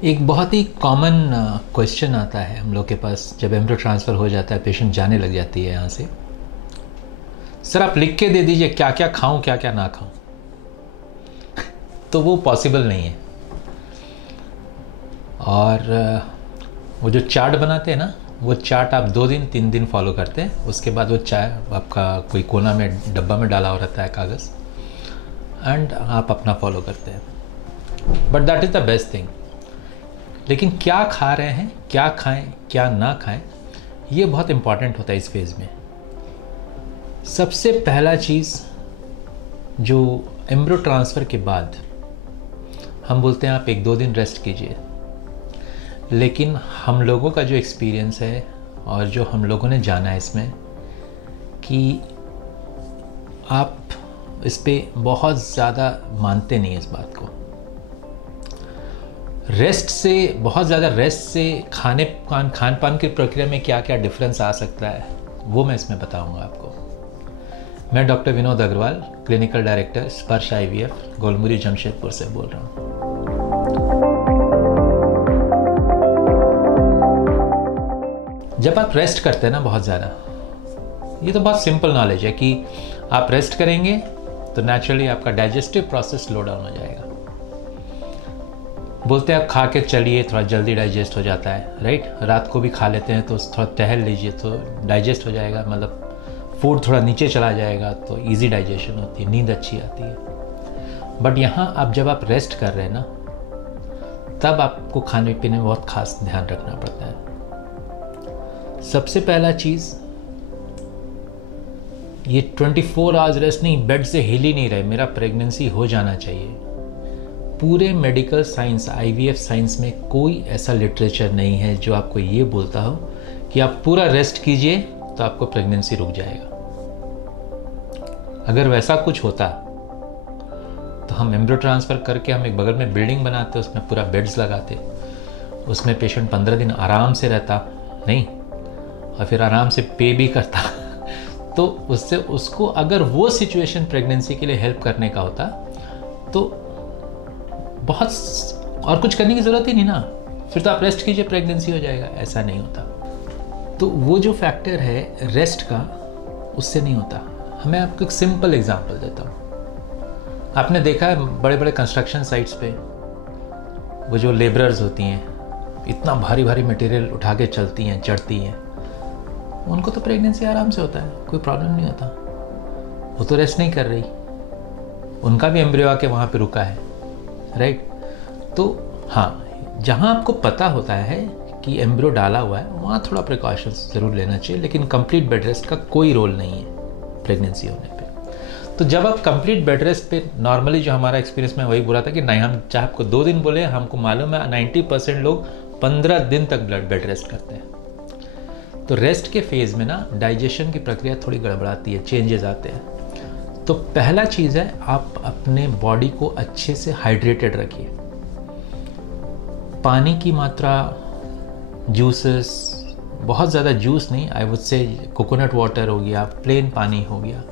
एक बहुत ही common question आता है हम लोग के पास जब एम्ब्रियो ट्रांसफ़र हो जाता है, पेशेंट जाने लग जाती है यहाँ से। सर आप लिख के दे दीजिए क्या क्या खाऊं क्या क्या ना खाऊं। तो वो पॉसिबल नहीं है। और वो जो चार्ट बनाते हैं ना, वो चार्ट आप 2 दिन 3 दिन फॉलो करते हैं, उसके बाद वो चाय आपका कोई कोना में डब्बा में डाला हो रहता है कागज़, एंड आप अपना फॉलो करते हैं। But that is the best thing. लेकिन क्या खा रहे हैं, क्या खाएं क्या ना खाएं, ये बहुत इम्पॉर्टेंट होता है इस फेज़ में। सबसे पहला चीज़ जो एम्ब्रियो ट्रांसफ़र के बाद हम बोलते हैं आप 1-2 दिन रेस्ट कीजिए, लेकिन हम लोगों का जो एक्सपीरियंस है और जो हम लोगों ने जाना है इसमें कि आप इस पे बहुत ज़्यादा मानते नहीं इस बात को। रेस्ट से, बहुत ज़्यादा रेस्ट से खान पान की प्रक्रिया में क्या क्या डिफरेंस आ सकता है वो मैं इसमें बताऊंगा आपको। मैं doctor Vinod Agarwal, clinical director Sparsh IVF, Golmuri Jamshedpur से बोल रहा हूँ। जब आप रेस्ट करते हैं ना बहुत ज़्यादा, ये तो बहुत सिंपल नॉलेज है कि आप रेस्ट करेंगे तो नेचुरली आपका डाइजेस्टिव प्रोसेस स्लो डाउन हो जाएगा। बोलते हैं आप खा के चलिए, थोड़ा जल्दी डाइजेस्ट हो जाता है, राइट। रात को भी खा लेते हैं तो थोड़ा टहल लीजिए तो डाइजेस्ट हो जाएगा, मतलब फूड थोड़ा नीचे चला जाएगा तो इजी डाइजेशन होती है, नींद अच्छी आती है। बट यहाँ आप जब आप रेस्ट कर रहे हैं ना, तब आपको खाने पीने में बहुत खास ध्यान रखना पड़ता है। सबसे पहला चीज़, ये 24 आवर्स रेस्ट नहीं, बेड से हिल ही नहीं रहे, मेरा प्रेगनेंसी हो जाना चाहिए। पूरे मेडिकल साइंस, IVF साइंस में कोई ऐसा लिटरेचर नहीं है जो आपको ये बोलता हो कि आप पूरा रेस्ट कीजिए तो आपको प्रेगनेंसी रुक जाएगा। अगर वैसा कुछ होता तो हम एम्ब्रियो ट्रांसफ़र करके हम एक बगल में बिल्डिंग बनाते, उसमें पूरा बेड्स लगाते, उसमें पेशेंट 15 दिन आराम से रहता नहीं, और फिर आराम से पे भी करता। तो उससे उसको अगर वो सिचुएशन प्रेगनेंसी के लिए हेल्प करने का होता तो बहुत और कुछ करने की ज़रूरत ही नहीं ना, फिर तो आप रेस्ट कीजिए प्रेगनेंसी हो जाएगा, ऐसा नहीं होता। तो वो जो फैक्टर है रेस्ट का, उससे नहीं होता। मैं आपको एक सिंपल एग्जांपल देता हूँ। आपने देखा है बड़े बड़े कंस्ट्रक्शन साइट्स पे वो जो लेबरर्स होती हैं, इतना भारी भारी मटेरियल उठा के चलती हैं, चढ़ती हैं, उनको तो प्रेगनेंसी आराम से होता है, कोई प्रॉब्लम नहीं होता। वो तो रेस्ट नहीं कर रही, उनका भी एम्ब्रियो आके वहाँ पे रुका है, राइट। तो हाँ, जहाँ आपको पता होता है कि एम्ब्रियो डाला हुआ है, वहाँ थोड़ा प्रिकॉशंस ज़रूर लेना चाहिए, लेकिन कंप्लीट बेड रेस्ट का कोई रोल नहीं है प्रेगनेंसी होने पे। तो जब आप कंप्लीट बेड रेस्ट पे, नॉर्मली जो हमारा एक्सपीरियंस में वही बुरा था कि नहीं, हम चाहे आपको 2 दिन बोले, हमको मालूम है 90% लोग 15 दिन तक बेड रेस्ट करते हैं। तो रेस्ट के फेज़ में ना डाइजेशन की प्रक्रिया थोड़ी गड़बड़ाती है, चेंजेस आते हैं। तो पहला चीज़ है, आप अपने बॉडी को अच्छे से हाइड्रेटेड रखिए। पानी की मात्रा, जूसेस, बहुत ज़्यादा जूस नहीं, I would say coconut water हो गया, प्लेन पानी हो गया,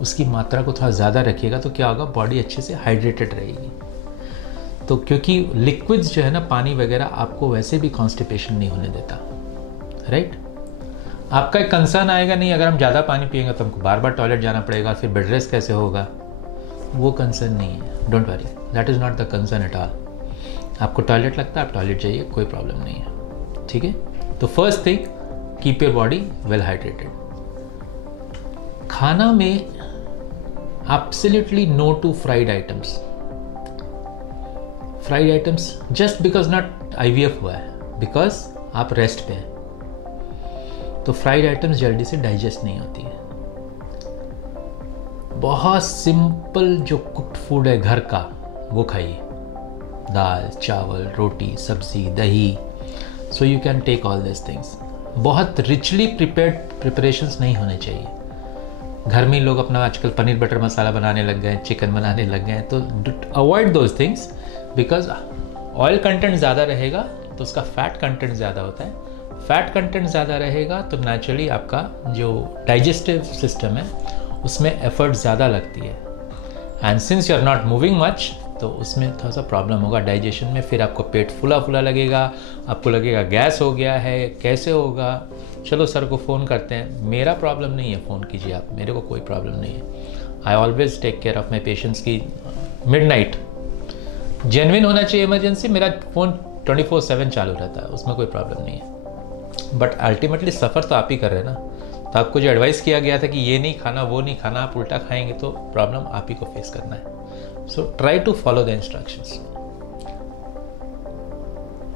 उसकी मात्रा को थोड़ा ज़्यादा रखिएगा तो क्या होगा, बॉडी अच्छे से हाइड्रेटेड रहेगी। तो क्योंकि लिक्विड्स जो है ना, पानी वगैरह, आपको वैसे भी कॉन्स्टिपेशन नहीं होने देता, राइट। आपका एक कंसर्न आएगा, नहीं अगर हम ज़्यादा पानी पिएंगे तो हमको बार बार टॉयलेट जाना पड़ेगा, फिर बेड रेस्ट कैसे होगा, वो कंसर्न नहीं है। Don't worry, that is not the concern at all. आपको टॉयलेट लगता है, आप टॉयलेट जाइए, कोई प्रॉब्लम नहीं है, ठीक है। तो first thing, keep your body well hydrated. खाना में absolutely no to fried items. Fried items just because not IVF हुआ है, बिकॉज आप रेस्ट पे हैं, तो फ्राइड आइटम्स जल्दी से डाइजेस्ट नहीं होती है। बहुत सिंपल जो कुक्ड फूड है घर का, वो खाइए, दाल चावल रोटी सब्जी दही, so you can take all this things. बहुत रिचली प्रिपरेशंस नहीं होने चाहिए। घर में लोग अपना आजकल पनीर बटर मसाला बनाने लग गए, चिकन बनाने लग गए, तो avoid those things, because oil content ज़्यादा रहेगा तो उसका फैट कंटेंट ज़्यादा होता है। फैट कंटेंट ज़्यादा रहेगा तो नेचुरली आपका जो डाइजेस्टिव सिस्टम है उसमें एफर्ट ज़्यादा लगती है, and since you are not moving much, तो उसमें थोड़ा सा प्रॉब्लम होगा डाइजेशन में, फिर आपको पेट फुला फुला लगेगा, आपको लगेगा गैस हो गया है, कैसे होगा। चलो सर को फ़ोन करते हैं, मेरा प्रॉब्लम नहीं है, फ़ोन कीजिए आप, मेरे को कोई प्रॉब्लम नहीं है। I always take care of my patients की मिडनाइट जेन्युइन होना चाहिए इमरजेंसी, मेरा फ़ोन 24/7 चालू रहता है, उसमें कोई प्रॉब्लम नहीं है। बट अल्टीमेटली सफ़र तो आप ही कर रहे हैं ना, तो आपको जो एडवाइस किया गया था कि ये नहीं खाना वो नहीं खाना, आप उल्टा खाएंगे तो प्रॉब्लम आप ही को फेस करना है। So try to follow the instructions.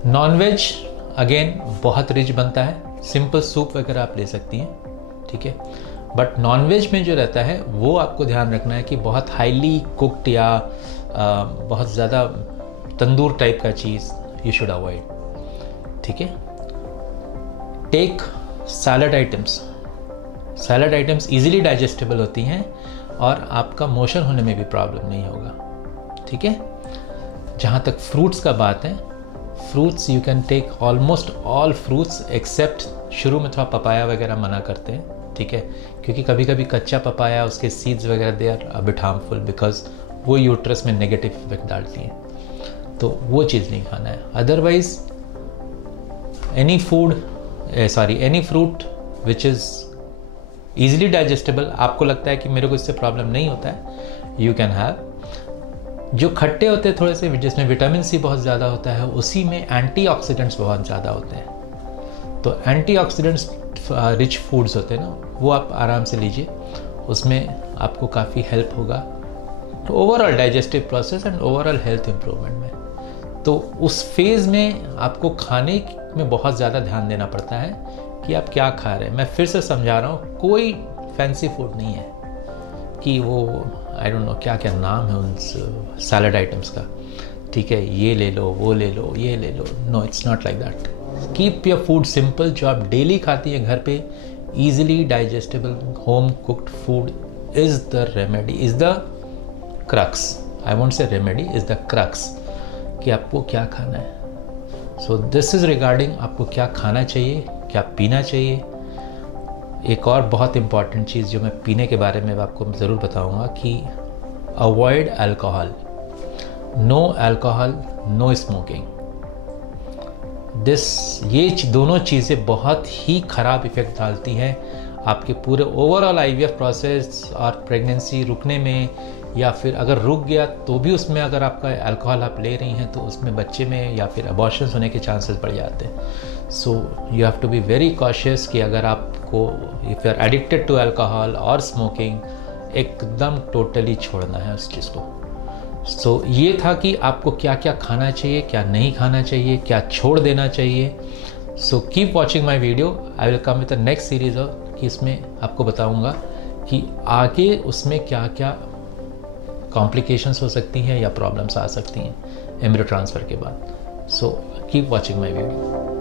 Nonveg again बहुत रिच बनता है, सिंपल सूप वगैरह आप ले सकती हैं, ठीक है। बट नॉनवेज में जो रहता है वो आपको ध्यान रखना है कि बहुत हाईली कुक्ड या बहुत ज़्यादा तंदूर टाइप का चीज़ यू शुड अवॉइड, ठीक है। Take salad items. Salad items easily digestible होती हैं और आपका मोशन होने में भी प्रॉब्लम नहीं होगा, ठीक है। जहाँ तक फ्रूट्स का बात है, fruits you can take almost all fruits except, शुरू में थोड़ा पपाया वगैरह मना करते हैं, ठीक है, क्योंकि कभी कभी कच्चा पपाया उसके सीड्स वगैरह they are a bit harmful, because वो यूट्रस में नेगेटिव इफेक्ट डालती हैं, तो वो चीज़ नहीं खाना है। Otherwise any fruit which is easily digestible, आपको लगता है कि मेरे को इससे प्रॉब्लम नहीं होता है, यू कैन हैव। जो खट्टे होते हैं थोड़े से, जिसमें विटामिन सी बहुत ज़्यादा होता है, उसी में एंटीऑक्सीडेंट्स बहुत ज़्यादा होते हैं, तो एंटीऑक्सीडेंट्स रिच फूड्स होते हैं ना, वो आप आराम से लीजिए, उसमें आपको काफ़ी हेल्प होगा तो overall digestive process and overall health improvement में। तो उस फेज़ में आपको खाने में बहुत ज़्यादा ध्यान देना पड़ता है कि आप क्या खा रहे हैं। मैं फिर से समझा रहा हूँ, कोई फैंसी फूड नहीं है कि वो आई डोंट नो क्या क्या नाम है उन सैलड आइटम्स का, ठीक है, ये ले लो, वो ले लो, ये ले लो। No, it's not like that. Keep your food simple. जो आप डेली खाती हैं घर पे, easily digestible home cooked food is the remedy, is the crux. I won't say remedy, is the crux कि आपको क्या खाना है। सो दिस इज़ रिगार्डिंग आपको क्या खाना चाहिए, क्या पीना चाहिए। एक और बहुत इम्पॉर्टेंट चीज़ जो मैं पीने के बारे में आपको ज़रूर बताऊंगा कि avoid alcohol, no alcohol, no smoking. ये दोनों चीज़ें बहुत ही ख़राब इफ़ेक्ट डालती हैं आपके पूरे ओवरऑल आईवीएफ प्रोसेस और प्रेगनेंसी रुकने में, या फिर अगर रुक गया तो भी उसमें अगर आपका अल्कोहल आप ले रही हैं तो उसमें बच्चे में या फिर अबॉर्शंस होने के चांसेस बढ़ जाते हैं। So you have to be very cautious कि अगर आपको if you are addicted to alcohol और स्मोकिंग, एकदम टोटली छोड़ना है उस चीज़ को। सो ये था कि आपको क्या क्या खाना चाहिए, क्या नहीं खाना चाहिए, क्या छोड़ देना चाहिए। So keep watching my video, I will come with the next series कि इसमें आपको बताऊँगा कि आगे उसमें क्या क्या कॉम्प्लिकेशंस हो सकती हैं या प्रॉब्लम्स आ सकती हैं एम्ब्रियो ट्रांसफ़र के बाद। So keep watching my video.